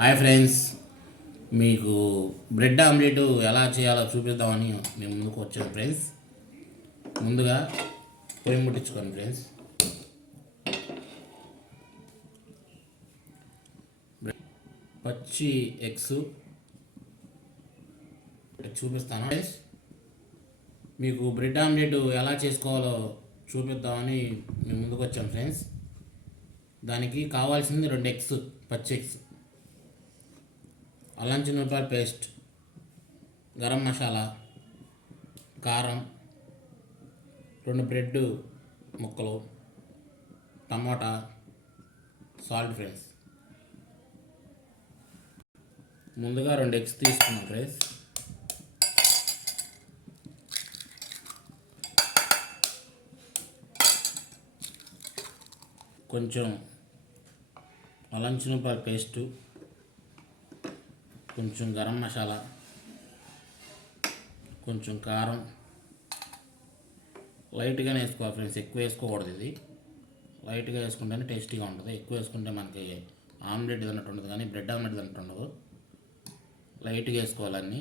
Hi friends మీకు bread omelette ఎలా చేయాలో చూపిద్దామని మేము ముందుకు వచ్చాం ఫ్రెండ్స్. ముందుగా పొయ్యి ముట్టించుకోండి ఫ్రెండ్స్. పచ్చి ఎగ్స్ చూపిస్తాను ఫ్రెండ్స్. మీకు బ్రెడ్ ఆమ్లెట్ ఎలా చేసుకోవాలో చూపిద్దామని మేము ముందుకు వచ్చాం ఫ్రెండ్స్. దానికి కావాల్సింది రెండు ఎగ్స్ పచ్చి ఎగ్స్. అల్లం చిన్నపాయ పేస్ట్ గరం మసాలా కారం రెండు బ్రెడ్ ముక్కలు టమాటా సాల్ట్ ఫ్రెండ్స్ ముందుగా రెండు ఎగ్స్ తీసుకున్నాం ఫ్రెండ్స్ కొంచెం అల్లం పేస్టు కొంచెం గరం మసాలా కొంచెం కారం. లైట్గానే వేసుకోవాలి ఫ్రెండ్స్ ఎక్కువ వేసుకోకూడదు ఇది. లైట్గా వేసుకుంటేనే టేస్టీగా ఉంటుంది. ఎక్కువ వేసుకుంటే మనకి ఆమ్లెట్ తిన్నట్టు ఉండదు కానీ బ్రెడ్ ఆమ్లెట్ తిన్నట్టు ఉండదు. లైట్గా వేసుకోవాలన్నీ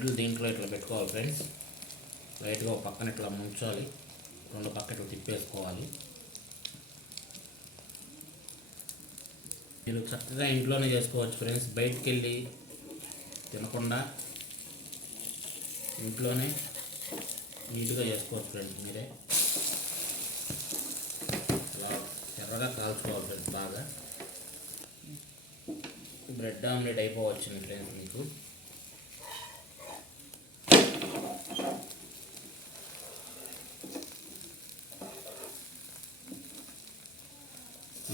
ఇట్లా దీంట్లో ఇట్లా పెట్టుకోవాలి ఫ్రెండ్స్? లైట్గా పక్కన ఇట్లా ముంచాలి? రెండు పక్క ఇట్లా తిప్పేసుకోవాలి? మీరు చక్కగా ఇంట్లోనే చేసుకోవచ్చు ఫ్రెండ్స్. బయటికి వెళ్ళి తినకుండా ఇంట్లోనే నీట్గా చేసుకోవచ్చు ఫ్రెండ్స్ మీరే. అలా ఎర్రగా కాల్చుకోవాలి ఫ్రెండ్స్ బాగా. బ్రెడ్ ఆమ్లెట్ అయిపోవచ్చింది ఫ్రెండ్స్ మీకు.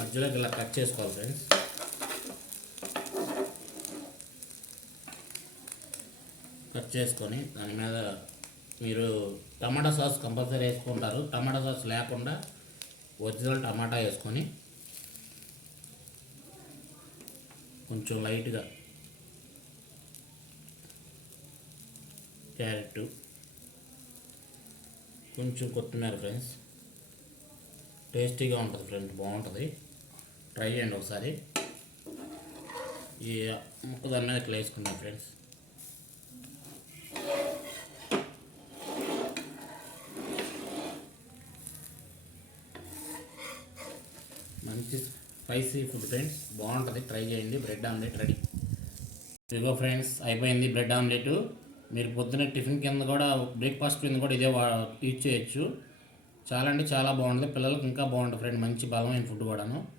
మధ్యలోకి ఇలా కట్ చేసుకోవాలి ఫ్రెండ్స్. కట్ చేసుకొని దాని మీద మీరు టమాటా సాస్ కంపల్సరీ వేసుకుంటారు. టమాటా సాస్ లేకుండా ఒరిజినల్ టమాటా వేసుకొని కొంచెం లైట్గా క్యారెట్ కొంచెం కొత్తిమీర ఫ్రెండ్స్. టేస్టీగా ఉంటుంది ఫ్రెండ్ బాగుంటుంది. ట్రై చేయండి ఒకసారి. ఈ ముక్క దాని మీద ఇట్లా వేసుకున్నాం ఫ్రెండ్స్. మంచి స్పైసీ ఫుడ్ ఫ్రెండ్స్. బాగుంటుంది. ట్రై చేయండి. Bread omelette ready. ఇదిగో ఫ్రెండ్స్ అయిపోయింది బ్రెడ్ ఆమ్లెట్. మీరు పొద్దున టిఫిన్ కింద కూడా బ్రేక్ఫాస్ట్ కింద కూడా ఇదే వా- యూజ్ చేయొచ్చు. చాలా అంటే చాలా బాగుంటుంది పిల్లలకు ఇంకా బాగుంటుంది ఫ్రెండ్. మంచి బలమైన ఫుడ్ కూడాను.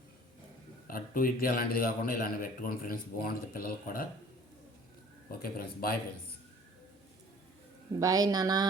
అట్టు ఇడ్లీ అలాంటిది కాకుండా ఇలాంటివి పెట్టుకోండి ఫ్రెండ్స్ బాగుంటుంది పిల్లలకు కూడా. Okay friends bye friends. Bye నానా.